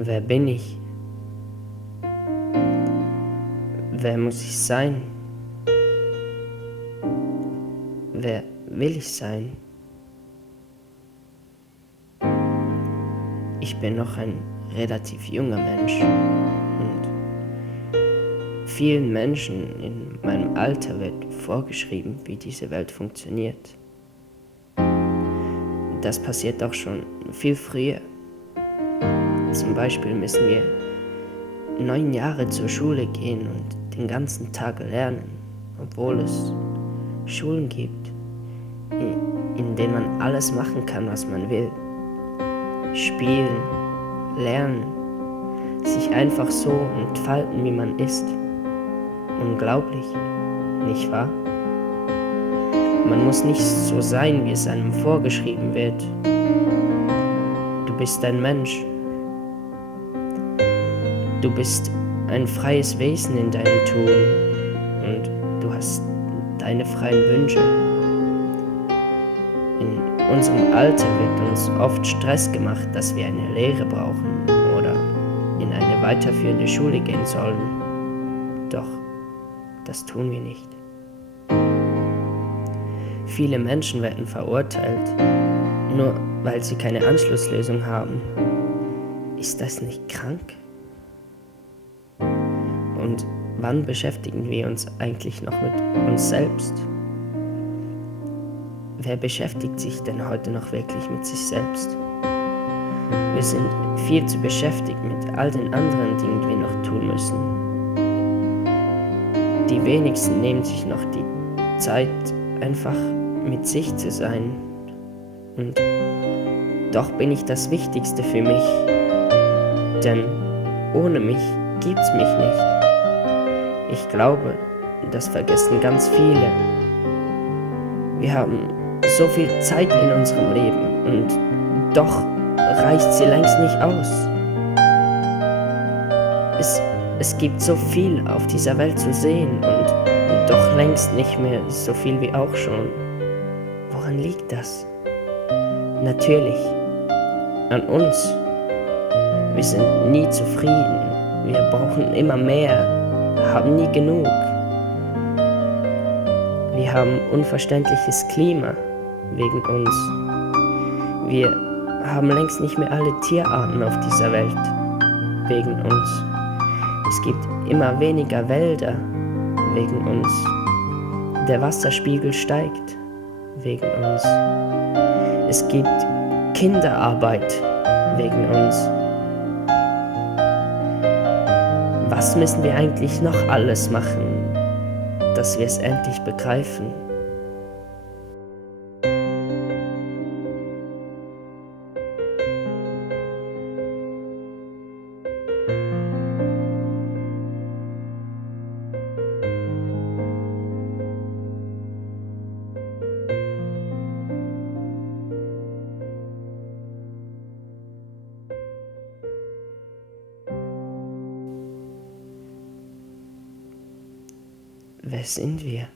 Wer bin ich? Wer muss ich sein? Wer will ich sein? Ich bin noch ein relativ junger Mensch und vielen Menschen in meinem Alter wird vorgeschrieben, wie diese Welt funktioniert. Das passiert auch schon viel früher. Zum Beispiel müssen wir 9 Jahre zur Schule gehen und den ganzen Tag lernen, obwohl es Schulen gibt, in denen man alles machen kann, was man will. Spielen, lernen, sich einfach so entfalten, wie man ist. Unglaublich, nicht wahr? Man muss nicht so sein, wie es einem vorgeschrieben wird. Du bist ein Mensch. Du bist ein freies Wesen in deinem Tun und du hast deine freien Wünsche. In unserem Alter wird uns oft Stress gemacht, dass wir eine Lehre brauchen oder in eine weiterführende Schule gehen sollen. Doch das tun wir nicht. Viele Menschen werden verurteilt, nur weil sie keine Anschlusslösung haben. Ist das nicht krank? Und wann beschäftigen wir uns eigentlich noch mit uns selbst? Wer beschäftigt sich denn heute noch wirklich mit sich selbst? Wir sind viel zu beschäftigt mit all den anderen Dingen, die wir noch tun müssen. Die wenigsten nehmen sich noch die Zeit, einfach mit sich zu sein. Und doch bin ich das Wichtigste für mich, denn ohne mich gibt's mich nicht. Ich glaube, das vergessen ganz viele. Wir haben so viel Zeit in unserem Leben und doch reicht sie längst nicht aus. Es gibt so viel auf dieser Welt zu sehen und doch längst nicht mehr so viel wie auch schon. Woran liegt das? Natürlich an uns. Wir sind nie zufrieden. Wir brauchen immer mehr, haben nie genug. Wir haben unverständliches Klima wegen uns. Wir haben längst nicht mehr alle Tierarten auf dieser Welt wegen uns. Es gibt immer weniger Wälder wegen uns. Der Wasserspiegel steigt wegen uns. Es gibt Kinderarbeit wegen uns. Was müssen wir eigentlich noch alles machen, dass wir es endlich begreifen? Wer sind wir?